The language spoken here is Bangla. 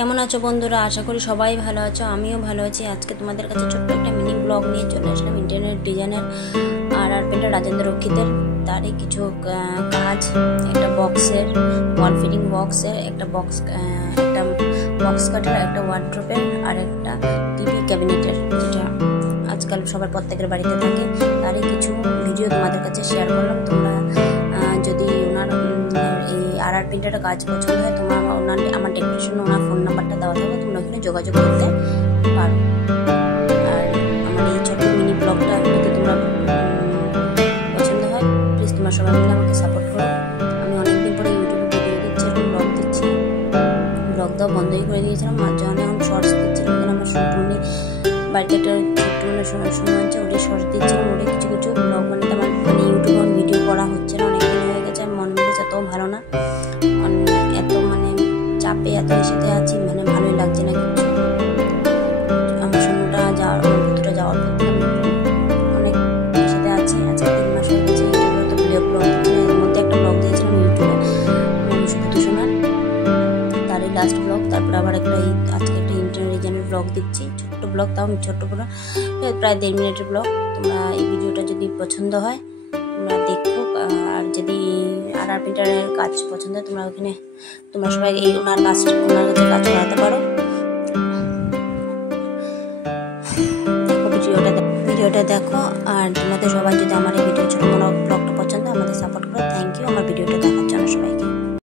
কেমন আছো বন্ধুরা? আশা করি সবাই ভালো আছো, আমিও ভালো আছি। আজকে তোমাদের কাছে ছোট্ট একটা মিনি ব্লগ নিয়ে চলে আসলাম। ইন্টারনেট ডিজাইনের আর পেন্টার রাজেন্দ্র রক্ষিতের তারই কিছু কাজ, একটা বক্সের ওয়াল ফিটিং বক্সের, একটা বক্স কাটার, একটা ওয়ার্ড্রোপের আর একটা টিভি ক্যাবিনেটের, যেটা আজকাল সবার প্রত্যেকের বাড়িতে থাকে, তারই কিছু ভিডিও তোমাদের কাছে শেয়ার করলাম। তোমরা যদি ওনার এই আর প্রিন্টারের কাজ পছন্দ হয়, তোমরা আমার ডেসক্রিপশনে ওনার ফোন নাম্বারটা দেওয়া থাকবে, তোমরা ওখানে যোগাযোগ করতে পারো। আর আমার এই ছোট্ট মিনি ব্লগটা যদি তোমরা পছন্দ হয়, প্লিজ তোমরা সবাই মিলে আমাকে সাপোর্ট করো। আমি অনেকদিন পরে ইউটিউবে ভিডিও দিচ্ছি, এখন ব্লগ দিচ্ছি। ব্লগ দেওয়া বন্ধই করে দিয়েছিলাম, মাঝখানে এখন শর্টস দিচ্ছিলাম। এখানে আমার ছোট্টুনি বাড়িতে একটা ছোট্টুনি শোনা হচ্ছে, ওটাই শর্টস দিচ্ছিলাম। ওটাই কিছু কিছু ব্লগ বানাতে আমার ইউটিউবে ভিডিও করা হচ্ছে না, অনেকদিন হয়ে গেছে। মন মেজাজ এতও ভালো না, এত চাপে এত সাথে আছি, ভালোই লাগছে না কিছু। আমার সময়টা ভূতটা যাওয়ার পর অনেক সাথে আছি। আজকে 3 মাস হয়ে গেছে ইউটিউবে তো ব্লগ দিচ্ছি না। এর মধ্যে একটা ব্লগ দিয়েছিলাম ইউটিউবে ভূতসোনার, তারই লাস্ট ব্লগ। তারপরে আবার আজকে একটা ইন্টারনেট ডিজাইনের ব্লগ দিচ্ছি, ছোট্ট ব্লগ, তাও ছোট্ট পুরো প্রায় 1.5 মিনিটের ব্লগ। তোমরা এই ভিডিওটা যদি পছন্দ হয় তোমরা দেখো, আর যদি আর প্রিন্টারের কাজ পছন্দ হয় তোমরা সবাই ওনার কাছে কাজ করাতে পারো। ভিডিওটা দেখো, আর তোমাদের সবাই যদি আমার এই